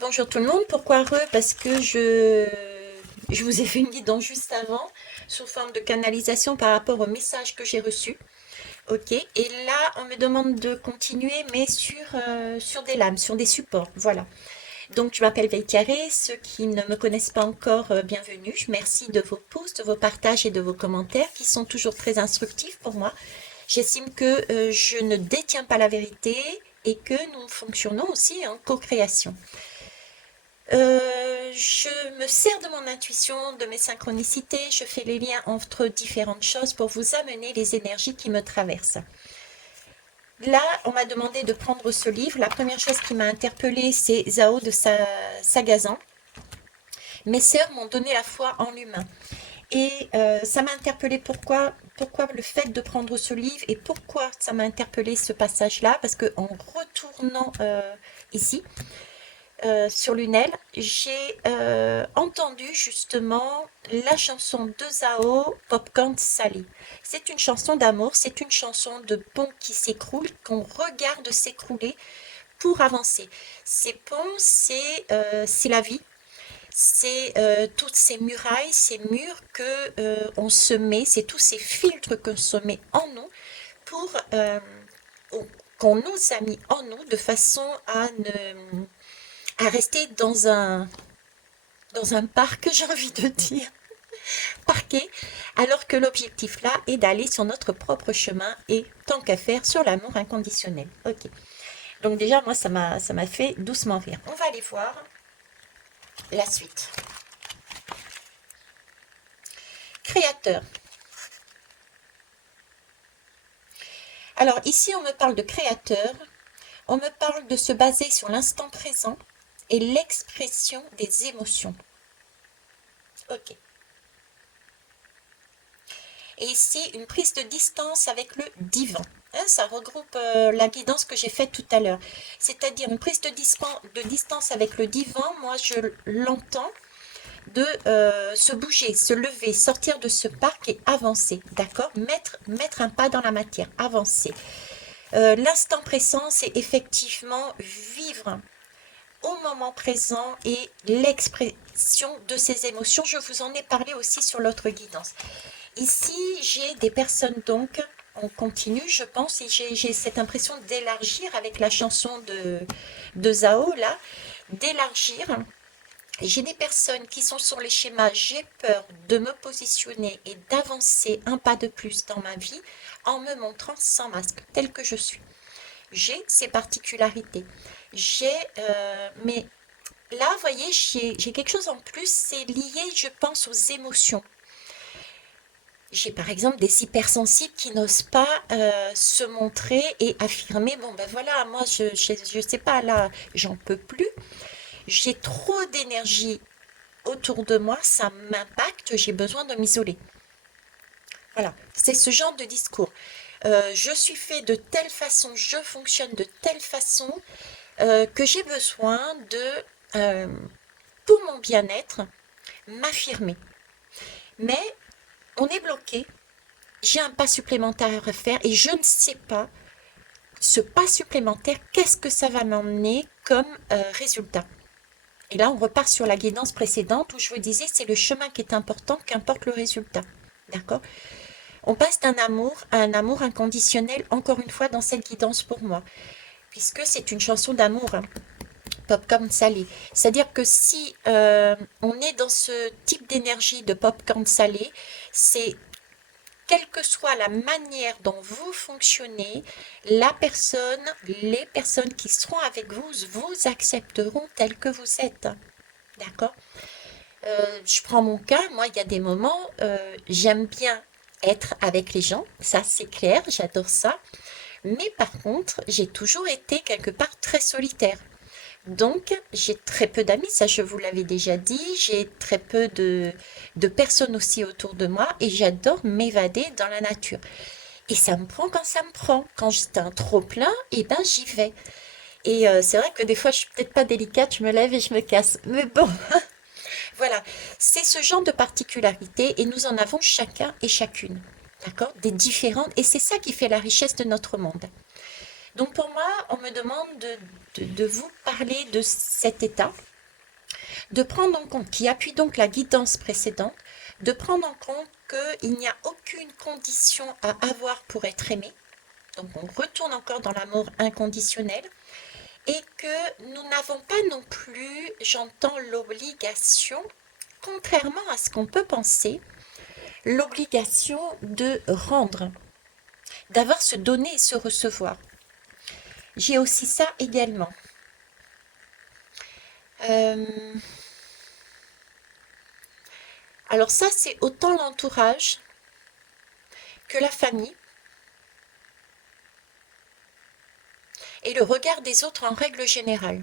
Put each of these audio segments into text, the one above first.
Bonjour tout le monde. Pourquoi Parce que je vous ai fait une guidance juste avant, sous forme de canalisation par rapport au message que j'ai reçu. Ok. Et là, on me demande de continuer, mais sur des lames, sur des supports. Voilà. Donc, je m'appelle Veille Carré. Ceux qui ne me connaissent pas encore, bienvenue. Merci de vos posts, de vos partages et de vos commentaires qui sont toujours très instructifs pour moi. J'estime que je ne détiens pas la vérité et que nous fonctionnons aussi en co-création. Je me sers de mon intuition, de mes synchronicités, je fais les liens entre différentes choses pour vous amener les énergies qui me traversent. Là, on m'a demandé de prendre ce livre. La première chose qui m'a interpellée, c'est Zhao de Sagazan. Mes sœurs m'ont donné la foi en l'humain. Et ça m'a interpellée pourquoi le fait de prendre ce livre et pourquoi ça m'a interpellée ce passage-là. Parce qu'en retournant ici, sur Lunel, j'ai entendu justement la chanson de Zao, Popcorn Salé. C'est une chanson d'amour, c'est une chanson de pont qui s'écroule, qu'on regarde s'écrouler pour avancer. Ces ponts, c'est la vie, c'est toutes ces murailles, ces murs que on se met, c'est tous ces filtres qu'on se met en nous pour qu'on nous a mis en nous de façon à rester dans un parc, j'ai envie de dire, parqué, alors que l'objectif là est d'aller sur notre propre chemin et tant qu'à faire sur l'amour inconditionnel. Ok. Donc déjà, moi, ça m'a fait doucement rire. On va aller voir la suite. Créateur. Alors ici, on me parle de créateur, on me parle de se baser sur l'instant présent et l'expression des émotions. Ok. Et ici, une prise de distance avec le divin. Hein, ça regroupe la guidance que j'ai faite tout à l'heure. C'est-à-dire une prise de distance avec le divin, moi je l'entends, de se bouger, se lever, sortir de ce parc et avancer. D'accord, mettre un pas dans la matière, avancer. L'instant présent, c'est effectivement vivre au moment présent et l'expression de ses émotions. Je vous en ai parlé aussi sur l'autre guidance. Ici, j'ai des personnes donc, on continue je pense, et j'ai cette impression d'élargir avec la chanson de Zao là, d'élargir. J'ai des personnes qui sont sur les schémas, j'ai peur de me positionner et d'avancer un pas de plus dans ma vie en me montrant sans masque, tel que je suis. J'ai ces particularités. Mais là, vous voyez, j'ai quelque chose en plus, c'est lié, je pense, aux émotions. J'ai par exemple des hypersensibles qui n'osent pas se montrer et affirmer, bon ben voilà, moi je sais pas, là, j'en peux plus. J'ai trop d'énergie autour de moi, ça m'impacte, j'ai besoin de m'isoler. Voilà, c'est ce genre de discours. Je suis fait de telle façon, je fonctionne de telle façon que j'ai besoin euh, pour mon bien-être, m'affirmer. Mais on est bloqué, j'ai un pas supplémentaire à refaire et je ne sais pas ce pas supplémentaire, qu'est-ce que ça va m'emmener comme résultat. Et là, on repart sur la guidance précédente où je vous disais c'est le chemin qui est important, qu'importe le résultat. D'accord? On passe d'un amour à un amour inconditionnel, encore une fois, dans cette guidance pour moi. Puisque c'est une chanson d'amour, hein, Popcorn salé. C'est-à-dire que si on est dans ce type d'énergie de popcorn salé, c'est quelle que soit la manière dont vous fonctionnez, la personne, les personnes qui seront avec vous, vous accepteront tel que vous êtes. D'accord? Je prends mon cas, moi, il y a des moments, j'aime bien être avec les gens, ça c'est clair, j'adore ça. Mais par contre, j'ai toujours été quelque part très solitaire. Donc, j'ai très peu d'amis, ça je vous l'avais déjà dit, j'ai très peu de personnes aussi autour de moi et j'adore m'évader dans la nature. Et ça me prend quand ça me prend. Quand j'ai un trop plein, et ben j'y vais. Et c'est vrai que des fois je suis peut-être pas délicate, je me lève et je me casse. Mais bon, voilà, c'est ce genre de particularité et nous en avons chacun et chacune. D'accord? Des différentes, et c'est ça qui fait la richesse de notre monde. Donc pour moi, on me demande de vous parler de cet état, de prendre en compte, qui appuie donc la guidance précédente, de prendre en compte qu'il n'y a aucune condition à avoir pour être aimé. Donc on retourne encore dans l'amour inconditionnel et que nous n'avons pas non plus, j'entends l'obligation, contrairement à ce qu'on peut penser, l'obligation de rendre, d'avoir se donner et se recevoir. J'ai aussi ça également. Alors ça, c'est autant l'entourage que la famille et le regard des autres en règle générale.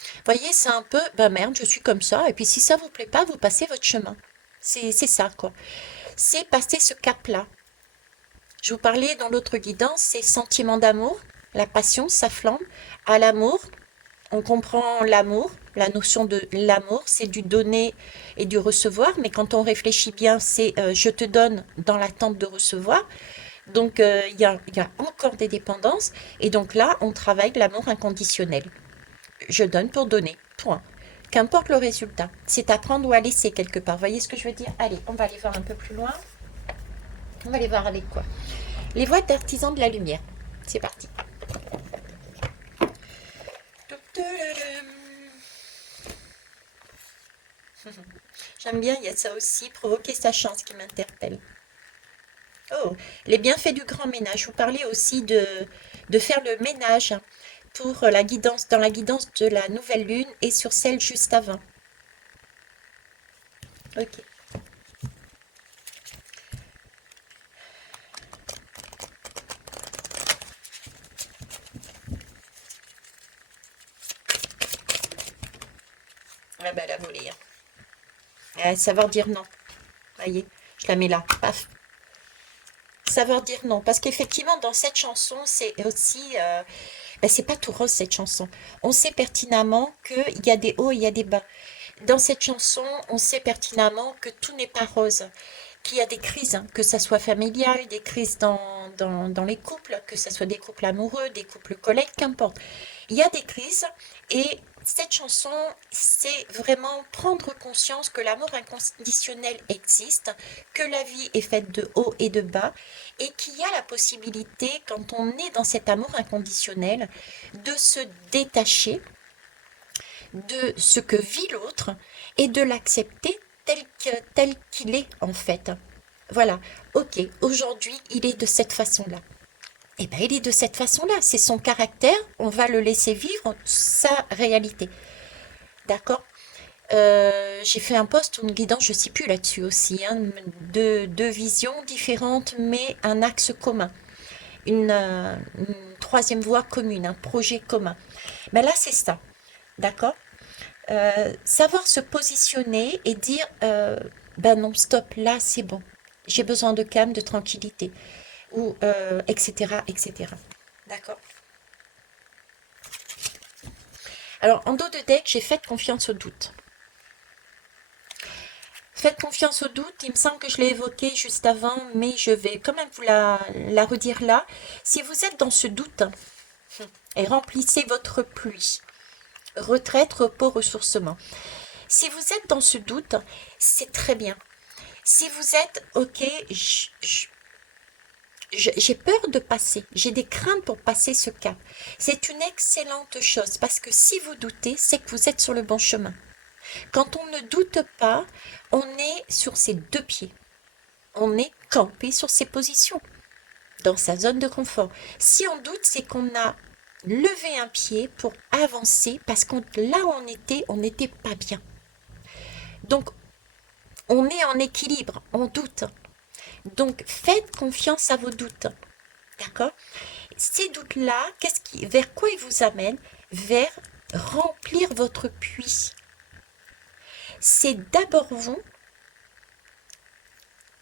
Vous voyez, c'est un peu, ben merde, je suis comme ça, et puis si ça vous plaît pas, vous passez votre chemin. C'est ça, quoi. C'est passer ce cap-là. Je vous parlais dans l'autre guidance, c'est sentiment d'amour, la passion, ça flambe, à l'amour. On comprend l'amour, la notion de l'amour, c'est du donner et du recevoir, mais quand on réfléchit bien, c'est je te donne dans l'attente de recevoir. Donc il y a encore des dépendances, et donc là, on travaille l'amour inconditionnel. Je donne pour donner, point. Qu'importe le résultat, c'est à prendre ou à laisser quelque part. Vous voyez ce que je veux dire? Allez, on va aller voir un peu plus loin. On va aller voir avec quoi? Les voies d'artisans de la lumière. C'est parti. J'aime bien, il y a ça aussi, provoquer sa chance qui m'interpelle. Oh, les bienfaits du grand ménage. Vous parlez aussi de faire le ménage pour la guidance, dans la guidance de la nouvelle lune et sur celle juste avant. Ok. Ah bah la volée. Savoir dire non. Voyez, je la mets là. Paf. Savoir dire non. Parce qu'effectivement, dans cette chanson, c'est aussi... ben, c'est pas tout rose cette chanson. On sait pertinemment qu'il y a des hauts et il y a des bas. Dans cette chanson, on sait pertinemment que tout n'est pas rose, qu'il y a des crises, hein, que ça soit familial, des crises dans les couples, que ce soit des couples amoureux, des couples collègues, qu'importe. Il y a des crises et cette chanson, c'est vraiment prendre conscience que l'amour inconditionnel existe, que la vie est faite de hauts et de bas et qu'il y a la possibilité, quand on est dans cet amour inconditionnel, de se détacher de ce que vit l'autre et de l'accepter tel qu'il est en fait. Voilà, ok, aujourd'hui il est de cette façon-là. Eh bien, il est de cette façon-là, c'est son caractère, on va le laisser vivre sa réalité. D'accord. J'ai fait un post ou une guidance, je ne sais plus là-dessus aussi, hein, deux visions différentes, mais un axe commun, une troisième voie commune, un projet commun. Mais là, c'est ça, d'accord. Savoir se positionner et dire ben non, stop, là c'est bon, j'ai besoin de calme, de tranquillité, ou etc. etc. D'accord. Alors en dos de deck, j'ai fait confiance au doute. Faites confiance au doute, il me semble que je l'ai évoqué juste avant, mais je vais quand même vous la redire là. Si vous êtes dans ce doute, et remplissez votre pluie, retraite, repos, ressourcement. Si vous êtes dans ce doute, c'est très bien. Si vous êtes, ok, j'ai peur de passer, j'ai des craintes pour passer ce cap. C'est une excellente chose parce que si vous doutez, c'est que vous êtes sur le bon chemin. Quand on ne doute pas, on est sur ses deux pieds. On est campé sur ses positions, dans sa zone de confort. Si on doute, c'est qu'on a levé un pied pour avancer parce que là où on n'était pas bien. Donc, on est en équilibre, on doute. Donc, faites confiance à vos doutes. D'accord? Ces doutes-là, vers quoi ils vous amènent? Vers remplir votre puits. C'est d'abord vous,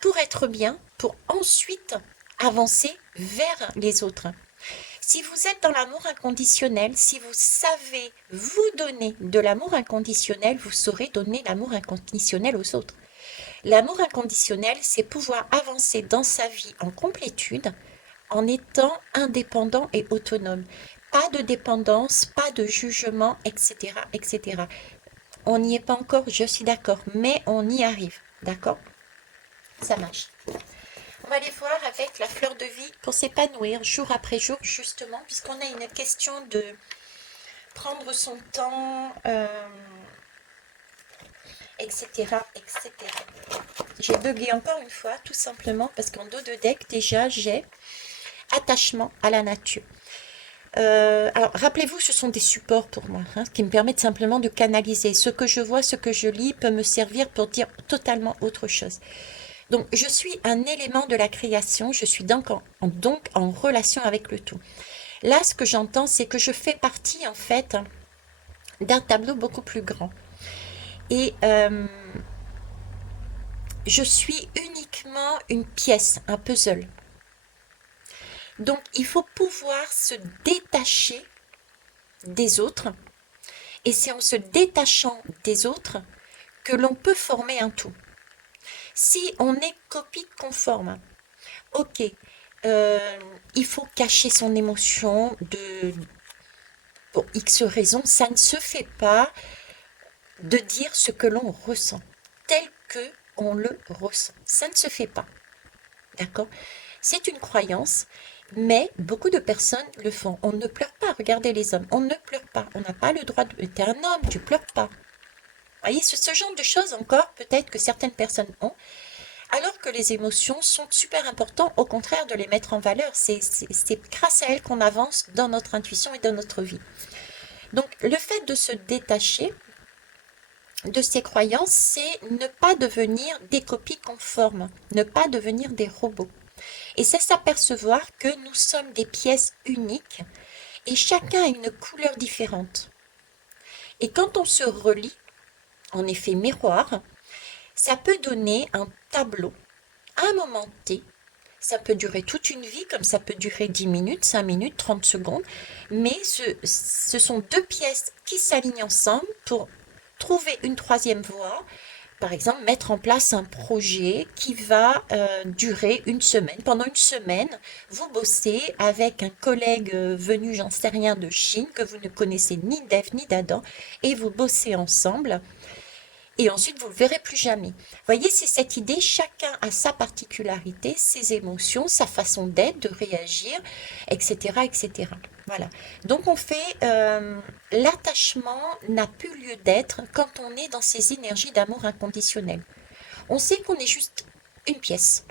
pour être bien, pour ensuite avancer vers les autres. Si vous êtes dans l'amour inconditionnel, si vous savez vous donner de l'amour inconditionnel, vous saurez donner l'amour inconditionnel aux autres. L'amour inconditionnel, c'est pouvoir avancer dans sa vie en complétude, en étant indépendant et autonome. pas de dépendance, pas de jugement, etc., etc. On n'y est pas encore, je suis d'accord, mais on y arrive, d'accord? Ça marche. On va aller voir avec la fleur de vie pour s'épanouir jour après jour, justement, puisqu'on a une question de prendre son temps, etc., etc. J'ai bugué encore une fois, tout simplement, parce qu'en dos de deck, déjà, j'ai attachement à la nature. Alors, rappelez-vous, ce sont des supports pour moi, hein, qui me permettent simplement de canaliser. Ce que je vois, ce que je lis peut me servir pour dire totalement autre chose. Donc, je suis un élément de la création, je suis donc en relation avec le tout. Là, ce que j'entends, c'est que je fais partie, en fait, d'un tableau beaucoup plus grand. Et je suis uniquement une pièce, un puzzle. Donc, il faut pouvoir se détacher des autres. Et c'est en se détachant des autres que l'on peut former un tout. Si on est copie conforme, ok, il faut cacher son émotion pour X raisons, ça ne se fait pas de dire ce que l'on ressent, tel que on le ressent. Ça ne se fait pas. D'accord? C'est une croyance, mais beaucoup de personnes le font. On ne pleure pas, regardez les hommes, on ne pleure pas. On n'a pas le droit de... T'es un homme, tu pleures pas. Vous voyez, ce genre de choses encore, peut-être que certaines personnes ont, alors que les émotions sont super importantes, au contraire de les mettre en valeur. C'est grâce à elles qu'on avance dans notre intuition et dans notre vie. Donc, le fait de se détacher de ces croyances, c'est ne pas devenir des copies conformes, ne pas devenir des robots. Et c'est s'apercevoir que nous sommes des pièces uniques et chacun a une couleur différente. Et quand on se relie, en effet miroir, ça peut donner un tableau à un moment T. Ça peut durer toute une vie, comme ça peut durer 10 minutes, 5 minutes, 30 secondes. Mais ce sont deux pièces qui s'alignent ensemble pour trouver une troisième voie. Par exemple, mettre en place un projet qui va durer une semaine. Pendant une semaine, vous bossez avec un collègue venu, j'en sais rien, de Chine, que vous ne connaissez ni d'Ève ni d'Adam, et vous bossez ensemble. Et ensuite, vous ne le verrez plus jamais. Vous voyez, c'est cette idée, chacun a sa particularité, ses émotions, sa façon d'être, de réagir, etc., etc. Voilà. Donc, on fait... l'attachement n'a plus lieu d'être quand on est dans ces énergies d'amour inconditionnel. On sait qu'on est juste une pièce,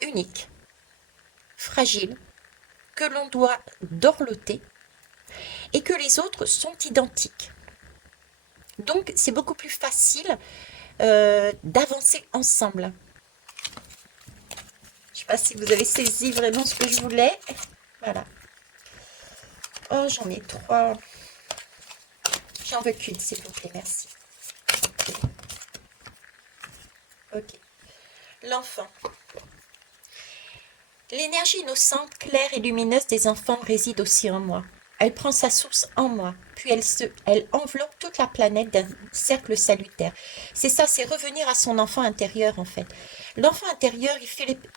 unique, fragile, que l'on doit dorloter et que les autres sont identiques. Donc, c'est beaucoup plus facile d'avancer ensemble. Je ne sais pas si vous avez saisi vraiment ce que je voulais. Voilà. Oh, j'en ai 3. J'en veux qu'une, s'il vous plaît, merci. Ok. L'enfant. L'énergie innocente, claire et lumineuse des enfants réside aussi en moi. Elle prend sa source en moi, puis elle enveloppe toute la planète d'un cercle salutaire. C'est ça, c'est revenir à son enfant intérieur en fait. L'enfant intérieur,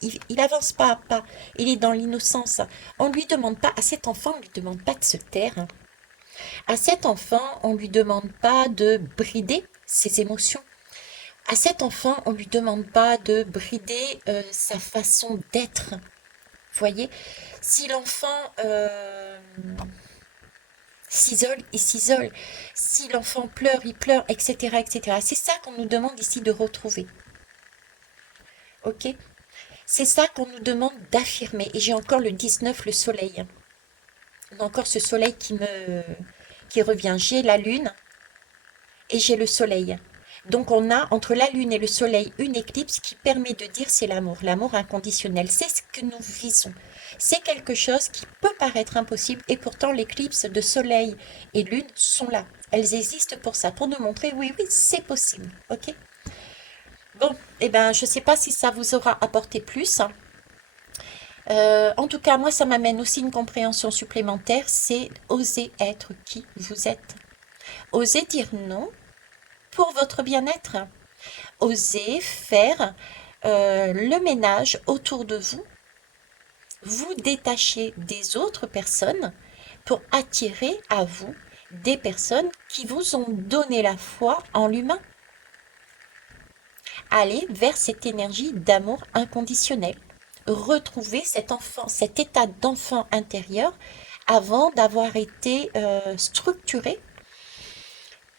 il avance pas à pas, il est dans l'innocence. On lui demande pas, à cet enfant, on lui demande pas de se taire. À cet enfant, on lui demande pas de brider ses émotions. À cet enfant, on lui demande pas de brider sa façon d'être. Vous voyez, si l'enfant s'isole, il s'isole. Si l'enfant pleure, il pleure, etc., etc. C'est ça qu'on nous demande ici de retrouver. Ok? C'est ça qu'on nous demande d'affirmer. Et j'ai encore le 19, le soleil. Encore ce soleil qui revient. J'ai la lune et j'ai le soleil. Donc on a entre la lune et le soleil une éclipse qui permet de dire c'est l'amour inconditionnel. C'est ce que nous visons. C'est quelque chose qui peut paraître impossible et pourtant l'éclipse de soleil et lune sont là. Elles existent pour ça, pour nous montrer oui, oui, c'est possible. Ok? Bon, eh ben, je ne sais pas si ça vous aura apporté plus. En tout cas, moi, ça m'amène aussi une compréhension supplémentaire, c'est oser être qui vous êtes. Oser dire non pour votre bien-être. Oser faire le ménage autour de vous, vous détacher des autres personnes pour attirer à vous des personnes qui vous ont donné la foi en l'humain. Allez vers cette énergie d'amour inconditionnel. Retrouvez cet enfant, cet état d'enfant intérieur avant d'avoir été structuré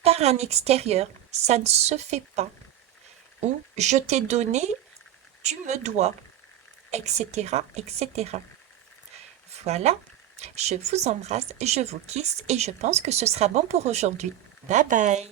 par un extérieur. Ça ne se fait pas. Ou je t'ai donné, tu me dois, etc., etc. Voilà, je vous embrasse, je vous kiss et je pense que ce sera bon pour aujourd'hui. Bye bye.